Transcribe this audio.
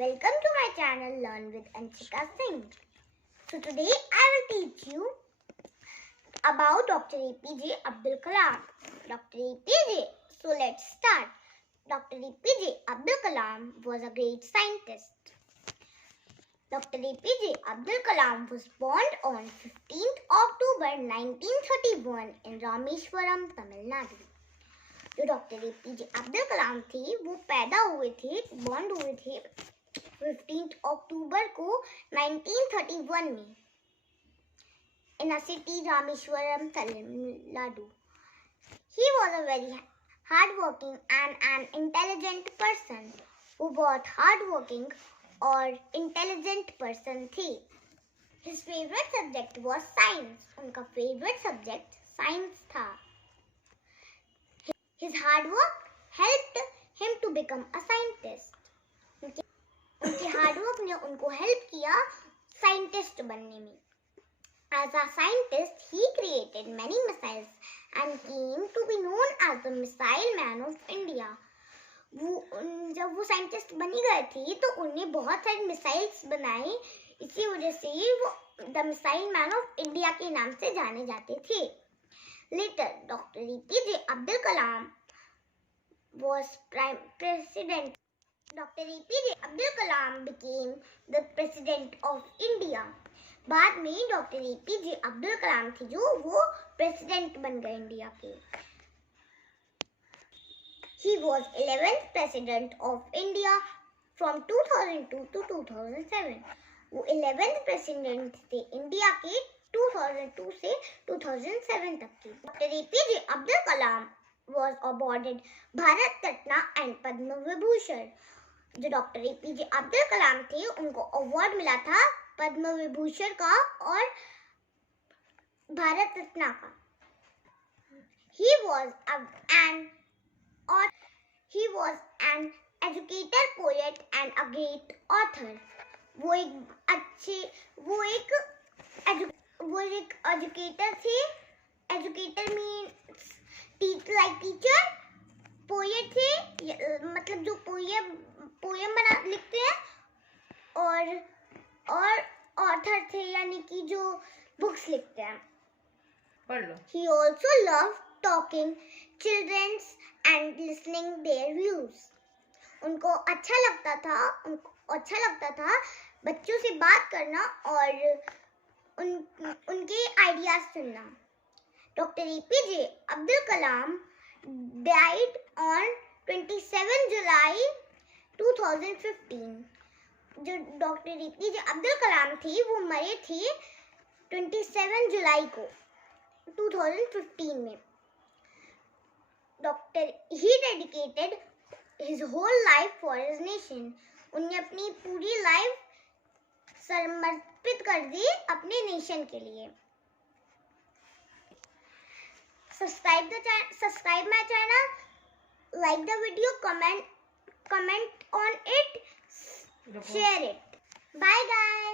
Welcome to my channel Learn with Anshika Singh. So today I will teach you about Dr. A.P.J. Abdul Kalam. Dr. A.P.J. So let's start. Dr. A.P.J. Abdul Kalam was a great scientist. Dr. A.P.J. Abdul Kalam was born on 15th October 1931 in Rameshwaram, Tamil Nadu. जो doctor APJ Abdul Kalam थे वो पैदा हुए थे, born हुए थे 15 अक्टूबर को 1931 में in a city Rameshwaram, Tamil Nadu. He was a very hardworking and an intelligent person. वो बहुत hardworking और intelligent person थे. His favorite subject was science. उनका favorite subject science था. His hard work helped him to become a scientist. उनके hard work ने उनको help किया scientist बनने में. As a scientist, he created many missiles and came to be known as the Missile Man of India. जब वो scientist बनी गए थे तो उन्होंने बहुत सारी missiles बनाई. इसी वजह से वो the Missile Man of India के नाम से जाने जाते थे. Later, Dr. A.P.J. Abdul Kalam was prime president. Dr. A.P.J. Abdul Kalam became the president of India. बाद में Dr. A.P.J. Abdul Kalam थे जो वो president बन गए इंडिया के. He was 11th president of India from 2002 to 2007. वो 11th president थे इंडिया के 2002 से 2007 तक की. Dr. A.P.J. Abdul Kalam was awarded Bharat Ratna and Padma Vibhushan. जो Dr. A.P.J. Abdul Kalam थे उनको award मिला था पद्म विभूषण का और भारत रत्न का. He was an educator, poet and a great author. वो एक educator थे. Educator means teacher, poet थे, मतलब जो poem लिखते हैं और author थे यानी कि जो books लिखते हैं. पढ़ लो. He also loved talking children's and listening their views. उनको अच्छा लगता था बच्चों से बात करना और उनके आइडियाज सुनना. Dr. A.P.J. Abdul Kalam died on 27 July 2015. जो Dr. A.P.J. Abdul Kalam थे वो मरे थे 27 जुलाई को 2015 में. He dedicated his whole life for his nation. उन्हें अपनी पूरी लाइफ समर्पित कर दी अपने नेशन के लिए. Subscribe my channel, like the video, comment on it, share it. Bye guys.